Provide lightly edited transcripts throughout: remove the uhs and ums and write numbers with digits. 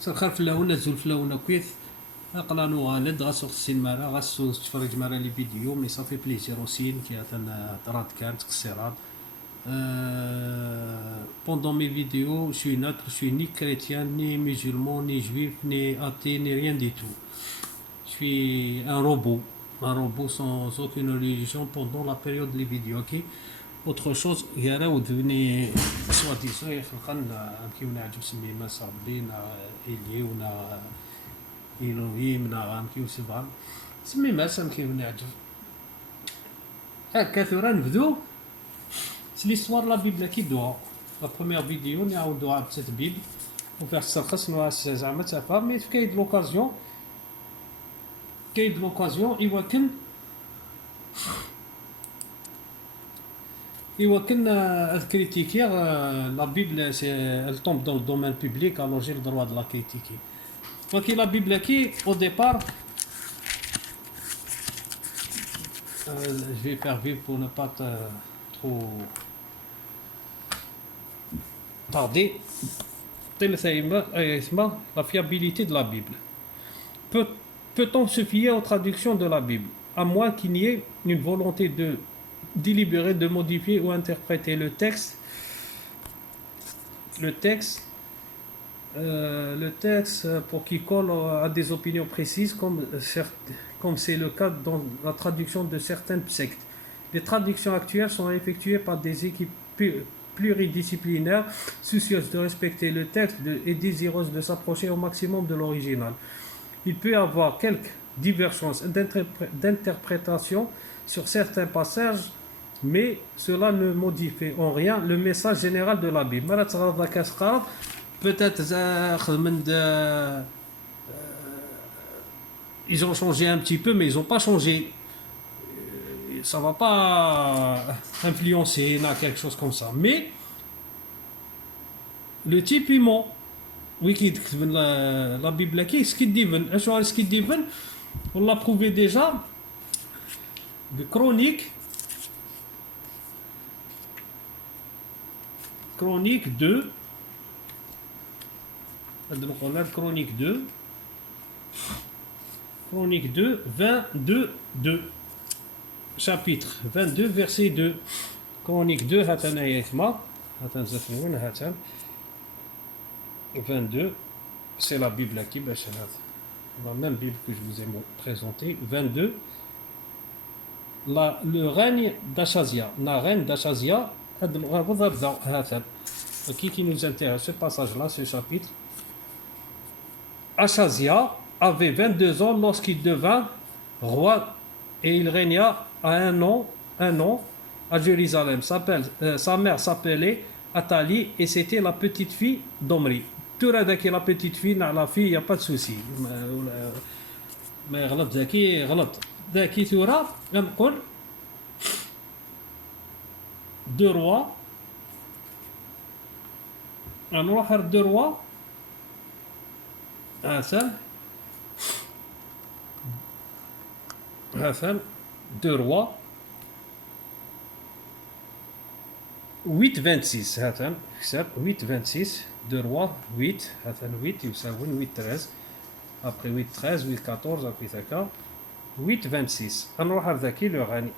سرخر في اللون نزول في اللون كويس قلانو غالد غاسوق السينما غاسو تفرج معنا لي فيديو مي صافي بليزير اوسي كي طرات كانت قصيرات pendant mes vidéos je suis neutre, je suis ni chrétien ni musulman ni juif ni athée ni rien du tout, je suis un robot sans aucune religion pendant la période des vidéos. Ok, autre chose غير ودني soi-disant يخلقنا كيما نعجب سميما صابين إلي ونا إلهيم نعم كيو سبحان سميما سام كيما نعجب هكا ثورا نبدو. C'est l'histoire de la Bible qui doit. La première vidéo, on a eu cette Bible. On fait ça, on a fait ça, mais il y a de l'occasion. Il y a critiquer la Bible, elle tombe dans le domaine public, alors j'ai le droit de la critiquer. Donc la Bible qui, au départ, je vais faire vivre pour ne pas trop tarder. La fiabilité de la Bible. Peut-on se fier aux traductions de la Bible, à moins qu'il n'y ait une volonté délibérée de modifier ou interpréter le texte pour qu'il colle à des opinions précises, comme c'est le cas dans la traduction de certaines sectes. Les traductions actuelles sont effectuées par des équipes pluridisciplinaires, soucieuses de respecter le texte et désireuses de s'approcher au maximum de l'original. Il peut y avoir quelques divergences d'interprétation sur certains passages, mais cela ne modifie en rien le message général de la Bible. Peut-être ils ont changé un petit peu, mais ils n'ont pas changé. Ça ne va pas influencer quelque chose comme ça. Mais le type il ment. Oui, la Bible qui ce qu'il dit, on l'a prouvé déjà de Chronique 2. Chronique 2, 22, 2. Chapitre 22, verset 2. Chronique 2, 22, c'est la Bible qui la même Bible que je vous ai présentée. 22, le règne d'Achazia. La reine d'Achazia, qui nous intéresse, ce passage-là, ce chapitre. Achazia avait 22 ans lorsqu'il devint roi et il régna à un an à Jérusalem. Sa mère s'appelait Athalie et c'était la petite fille d'Omri. Tout le monde la petite fille, la fille, il n'y a pas de souci. Mais غلط ذكي غلط ذكي ثورة نقول 2 rois. نروح 2 rois. حسن 2 rois 8:26 هاتن حساب 8:26 2 rois 8 هاتن 8 يساوي 8:13 après 8:13 8:14 après ça 8:26 نروح ذاكي le règne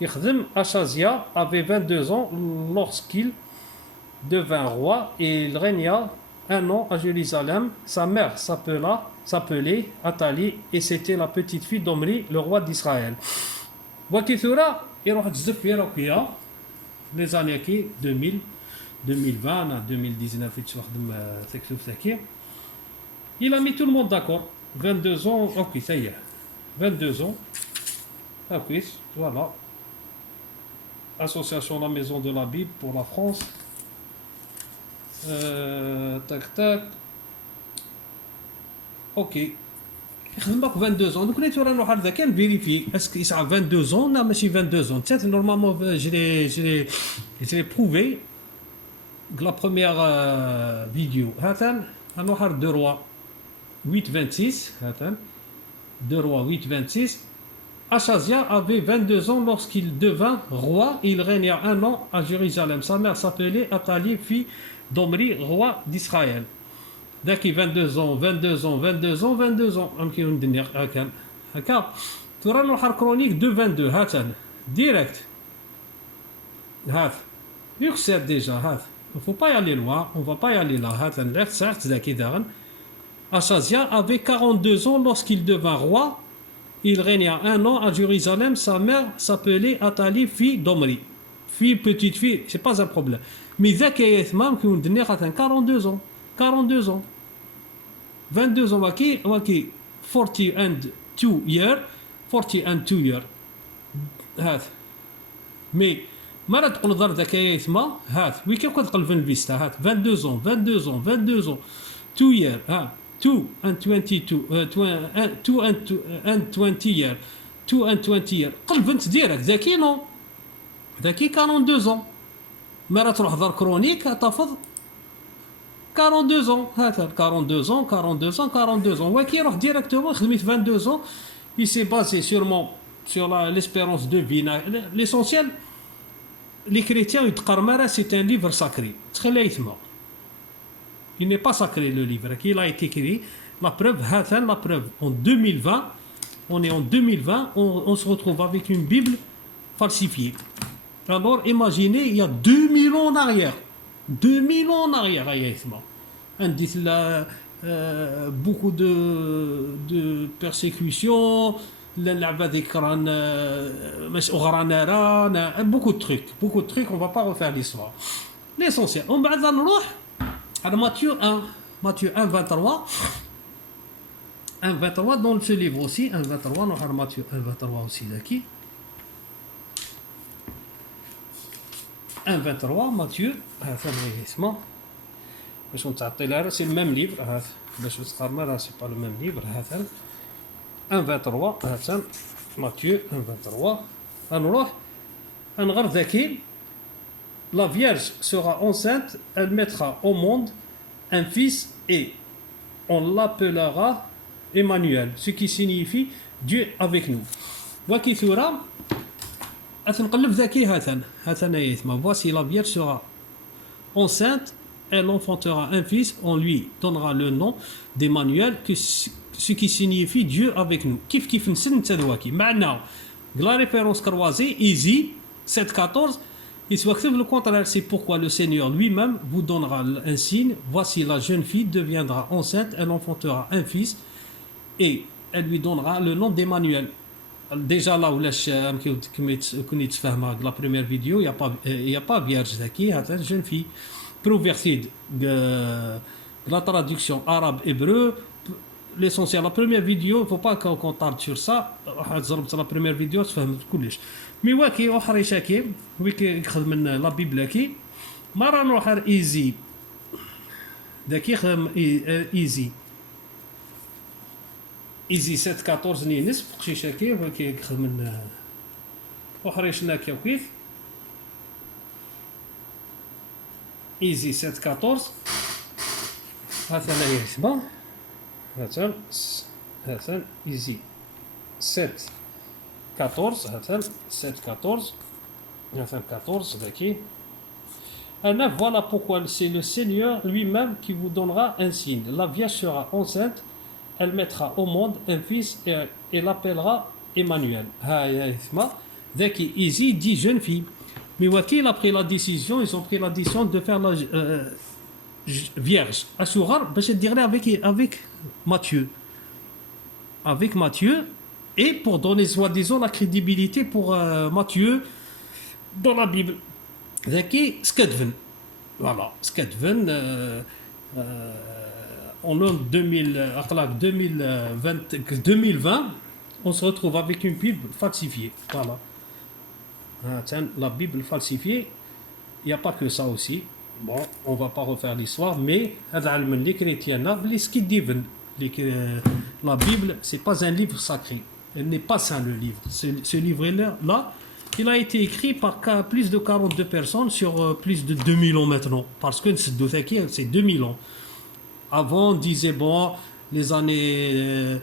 يخدم. Achazia avait 22 ans lorsqu'il devint roi et il régna un an à Jérusalem. Sa mère s'appelait Athalie et c'était la petite fille d'Omri, le roi d'Israël. Wakithura يروح تزف في روكيا les années 2000 2020 2019 في تخدم تكتب ذكي. Il a mis tout le monde d'accord. 22 ans, ok, ça y est. 22 ans. Ok, voilà. Association La Maison de la Bible pour la France. Tac. Ok. خدمك 22 ans. Donc les tours نروح هذا كان vérifier est-ce qu'il a 22 ans non ماشي 22 ans. C'est normalement je l'ai prouvé la première vidéo. هاتن نروح 2 rois 8:26 هاتن 2 rois 8:26. Achazia avait 22 ans lorsqu'il devint roi. Il régna un an à Jérusalem. Sa mère s'appelait Athalie, fille d'Omri, roi d'Israël. ذاكي 22 ans 22 ans 22 ans 22 ans يمكن ندير هكا ترى نروح كرونيك دو 22 هاتان ديريكت هات يكسر ديجا هات il faut pas y aller loin on va pas y aller là هاتان غير ساعت ذاكي داغن Achazia avait 42 ans lorsqu'il devint roi. Il régna 1 an à Jérusalem. Sa mère s'appelait Athalie, fille d'Omri. Fille, petite fille, c'est pas un problème. Mais Zaki Ethmam, qui nous donnait 42 ans. 42 ans. 22 ans, waki, 42 years. 42 years. Mais, ما تقول ضر ذكاء ثما هات وي كيف كتقلب الفيستا هات 22 ans 22 ans 22 ans 2 years ها 2 and 22 2 and 20 years 2 and 20 years قلب انت ديرك ذكي نو ذكي 42 ans ما تروح ضر كرونيك تفض 42 ans هات 42 ans 42 ans 42 ans وكي يروح ديريكتومون خدمت 22 ans il s'est basé sûrement sur l'espérance de vie l'essentiel. Les chrétiens, c'est un livre sacré. Il n'est pas sacré le livre. Il a été écrit. La preuve, en 2020, on est en 2020, on se retrouve avec une Bible falsifiée. Alors imaginez, il y a 2000 ans en arrière. 2000 ans en arrière, on dit là, beaucoup de persécutions. Beaucoup de trucs, on va pas refaire l'histoire. L'essentiel, on va dans Matthieu 1, Matthieu 1, 23. 1, 23 dans ce livre aussi, 1, 23, on va Matthieu 1, 23 aussi d'acquis. 1, 23, Matthieu, c'est le même livre, c'est pas le même livre. 1, 23, Matthieu 1, 23. La Vierge sera enceinte, elle mettra au monde un fils et on l'appellera Emmanuel, ce qui signifie Dieu avec nous. Voici la Vierge sera enceinte, elle enfantera un fils, on lui donnera le nom d'Emmanuel, ce qui signifie Dieu avec nous. Kif kif nsen tadwaki. Maintenant, la référence croisée, Easy 7.14, il se voit le contraire, c'est pourquoi le Seigneur lui-même vous donnera un signe. Voici la jeune fille deviendra enceinte, elle enfantera un fils et elle lui donnera le nom d'Emmanuel. Déjà là où la première vidéo, il n'y a pas vierge qui est une jeune fille. Proversid, la traduction arabe-hébreu. L'essentiel, la première vidéo, il ne faut pas qu'on tarde sur ça. La première vidéo, tu fais tout. Mais وكي أخرى شاكي وكي يخدم من لا بيبل كي مرة نروح إيزي داك يخدم إيزي 7-14 ني نصف شي شاكي وكي يخدم من أخرى شناكي وكيف إيزي 7-14 هذا هي اسمه هذا إيزي 7-14 هذا 7-14 هذا 14 ذاكي أنا voilà pourquoi c'est le Seigneur lui-même qui vous donnera un signe. La Vierge sera enceinte, elle mettra au monde un fils et l'appellera Emmanuel. ذاكي إيزي dit jeune fille. Mais Wakil a pris la décision, ils ont pris la décision de faire la vierge. Assurar, je dirais avec Matthieu. Avec Matthieu, et pour donner soi-disant la crédibilité pour Matthieu dans la Bible. Zaki Skadven. Voilà, Skadven. En 2020, on se retrouve avec une Bible falsifiée. Voilà. La Bible falsifiée, il n'y a pas que ça aussi. Bon, on ne va pas refaire l'histoire, mais les chrétiens, la Bible, ce n'est pas un livre sacré. Elle n'est pas saint, le livre. Ce livre-là, il a été écrit par plus de 42 personnes sur plus de 2000 ans maintenant. Parce que c'est 2000 ans. Avant, on disait, bon, les années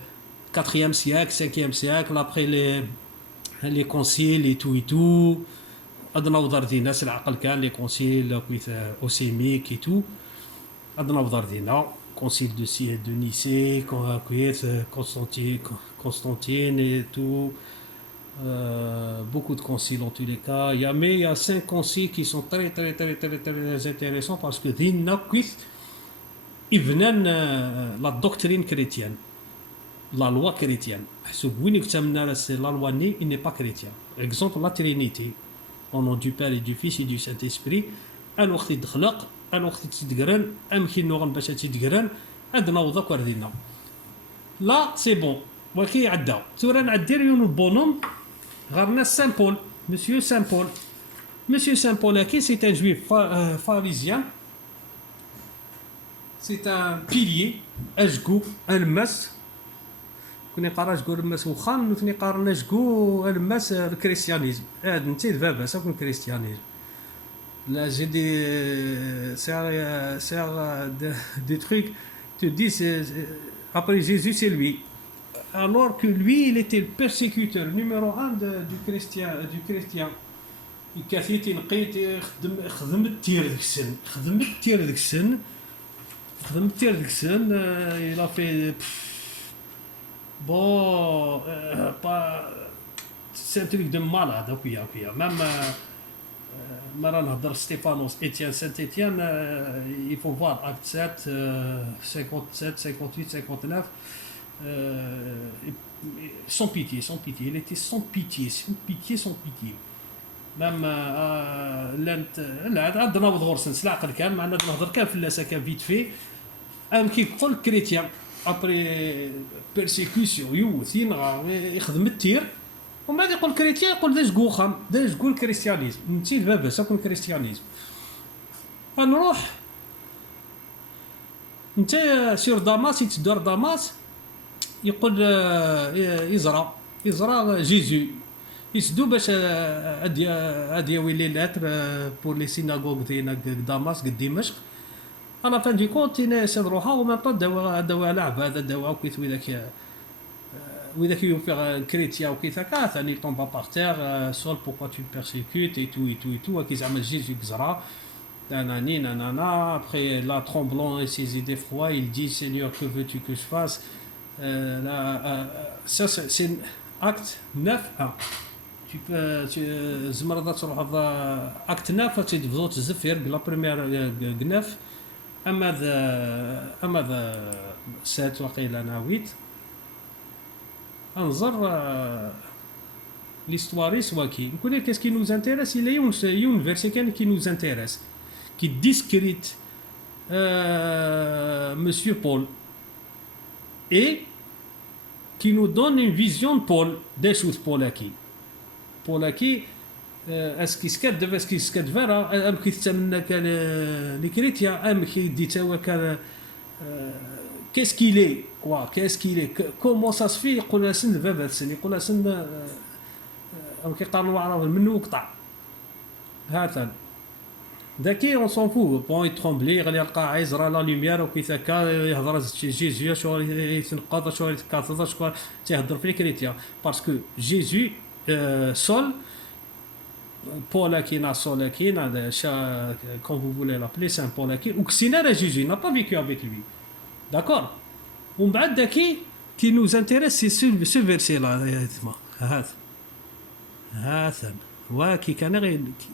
4e siècle, 5e siècle, après les conciles et tout. عندنا وضر دينا العقل كان لي كونسيل اوسيميك اي تو عندنا وضر دينا concile de Nicée, Constantine et tout. Beaucoup de conciles en tous les cas. Mais il y a 5 conciles qui sont très très très très très intéressants parce que ils viennent la doctrine chrétienne, la loi chrétienne. La loi née, il n'est pas chrétien. Exemple, la Trinité, au nom du Père et du Fils et du Saint-Esprit. Un وقت يتخلق un وقت تتقرن أمكن نوغن باش تتقرن عندنا وضع وردينا. Là, c'est bon. ولكن عدى. تورا نعدي لهم البونوم غارنا Saint Paul, Monsieur Saint Paul. Monsieur Saint Paul, c'est un juif pharisien. C'est un pilier, أشقو المس. كوني قرا أشقو المس وخان وثني قارنا أشقو المس الكريستيانيزم. هاد نتي بابا ساكن كريستيانيزم. Là, j'ai des trucs, te disent, après Jésus, c'est lui. Alors que lui, il était le persécuteur numéro 1 du chrétien. الكثير لقيت خدم التير ديك السن il a fait bon c'est un truc de malade ok même Maran Stéphanos, Étienne, Saint-Étienne, il faut voir acte 7, 57, 58, 59. Sans pitié. Il était sans pitié. Même عندنا نهضر سنس العقل كان معنا نهضر كان فلاسه كان فيت في كي يقول كريتيان ابري بيرسيكوسيون يوث يخدم التير ومن بعد يقول كريتيان يقول داش قول كريستيانيزم نتي بابا ساكن كريستيانيزم نروح انت سير داماس يتدار داماس يقول يزرع جيزو يسدو باش هادي ويلي لاتر بور لي سيناغوغ دينا داماس قد دمشق انا فان دي كونت نروحها وما طا دواء لعب هذا دواء كيت وإذا يوفر كريتيا وكيتاكا ثاني tombe par terre sol pourquoi tu le persécutes et tout كي زعما جيزو كزرا nanana après la tremblant et ses idées froides il dit Seigneur que veux-tu que je fasse ça c'est acte 9-1 tu peux زمرضات تروح acte 9 تبدو تزفر la première 9 اما ذا 7 وقيل انا 8 انظر l'histoire soit qui qu'est-ce qui nous intéresse il y a un verset qui nous intéresse qui discrète Monsieur Paul et qui nous donne une vision de Paul des choses Paul qui est-ce qu'il se fait vera am qui تسمى كان les chrétiens am qui dit qu'est-ce qu'il est comment ça se fait يقول لنا سن بابا سن يقول لنا سن او كيقارنوا عرب منو قطع هذا داكي اون سون فو بون يترومبلي غادي يلقى عايزرا لا لوميير وكيتاكا يهضر جيزو شو يتنقض شو يتكاثر شو تيهضر في الكريتيا باسكو جيزو سول Paul Aquin, Sol Aquin, quand vous voulez l'appeler, c'est un Paul Aquin, ou Xinara Jésus, n'a pas vécu avec lui. D'accord? Qui nous intéresse, c'est ce verset-là.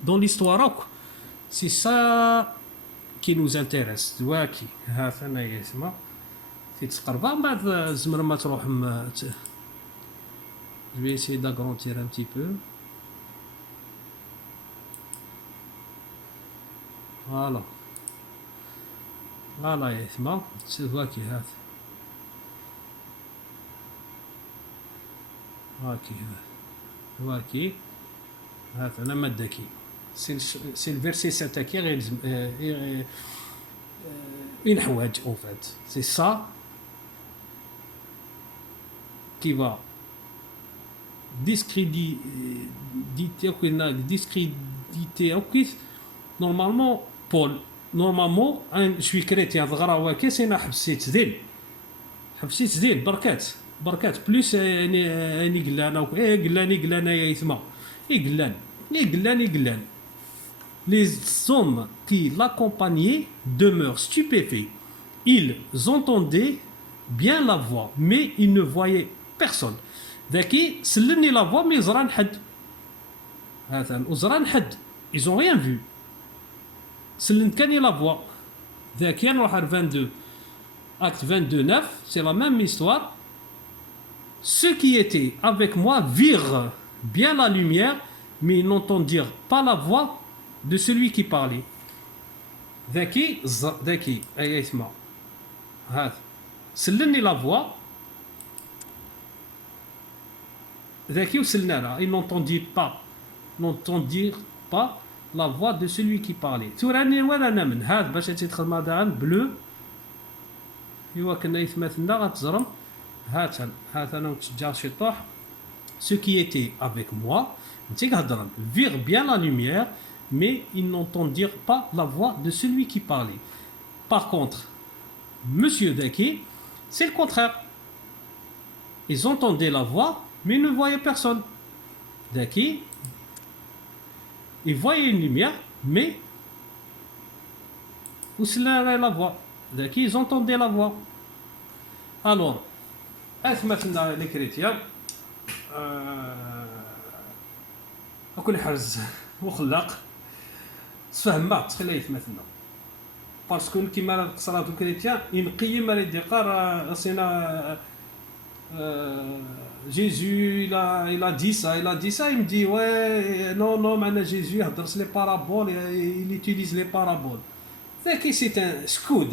Dans l'histoire, c'est ça qui nous intéresse. Je vais essayer d'agrandir un petit peu. Voilà يسمع تشوفاكي هاكي هذا انا مدكي سي الفيرسي 7 كي غير une حواج en fait c'est ça qui va discréditer normalement Paul normalement je suis chrétien ضغرا كاس انا حبسيت ذيل بركات بلوس اني قلانا قلانا يا يسمع قلان les hommes qui l'accompagnaient demeurent stupéfaits ils entendaient bien la voix mais ils ne voyaient personne. ذكي سلني la voix mais زران حد هذا وزران حد ils ont rien vu. سلنت كاني la voix. ذكي نروح على 22 acte 22 9 c'est la même histoire. Ceux qui étaient avec moi virent bien la lumière mais ils n'entendirent pas la voix de celui qui parlait. ذكي ذكي أي اسمع هذا سلني la voix ذكي وسلنا لها ils n'entendirent pas la voix de celui qui parlait. توراني ولا أنا من هذا باش تدخل مثلا بلو إوا كنا يثمثنا غتزرم هذا أنا وتشجع شي طاح. Ceux qui étaient avec moi virent bien la lumière mais ils n'entendirent pas la voix de celui qui parlait. Par contre, Monsieur Daki, c'est le contraire. Ils entendaient la voix, mais ils ne voyaient personne. Daki, ils voyaient une lumière, mais où c'est la voix? Daki, ils entendaient la voix. Alors, أثبتنا les chrétiens وكل حرز وخلاق تفهمات تخليه يتمثلنا باسكو كيما قصرات الكريتيان ينقيم راه يدير سينا Jésus il a dit ça il me dit ouais non معنا Jésus يهضر les paraboles il utilise les paraboles. C'est un scout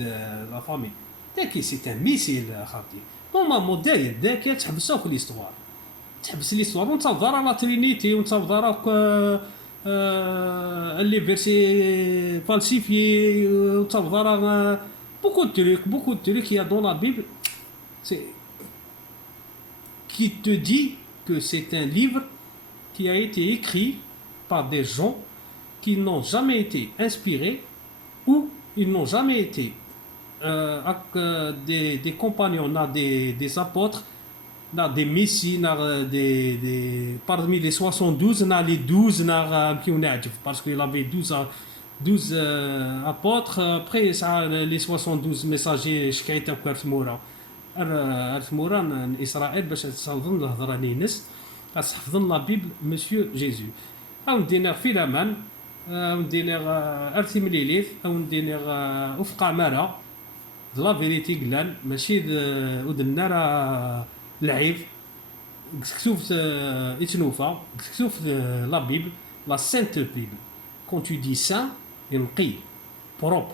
la famille. C'est un missile خاطي نورمالمون داير داك تحبسو في ليستوار تحبس ليستوار ونتصاوب على لا ترينيتي ونتصاوب على les versets falsifiés ونتصاوب على beaucoup de trucs qu'il y a dans la Bible c'est qui te dit que c'est un livre qui a été écrit par des gens qui n'ont jamais été inspirés ou ils n'ont jamais été des compagnons, des apôtres, des messies, parmi les 72, les 12 parce qu'il avait 12 apôtres. Après, ça, les 72 messagers, je suis Israël, باش تصاوبون الهضره نينس حفظنا لا بيبل مسيو جيزو او ندينا فيلمان او ندينا ارثي مليليف او ندينا افق عماره لا فيريتي قلان ماشي ودنا راه لعيب كتكتب اتنوفا كتكتب لا بيبل لا سانت بيبل كون تو دي سان ينقي بروب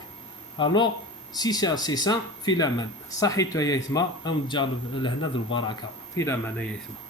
الوغ سي سي سان في الامان صحيتو يا يثما او نجا لهنا ذو البركه في الامان يا يثما.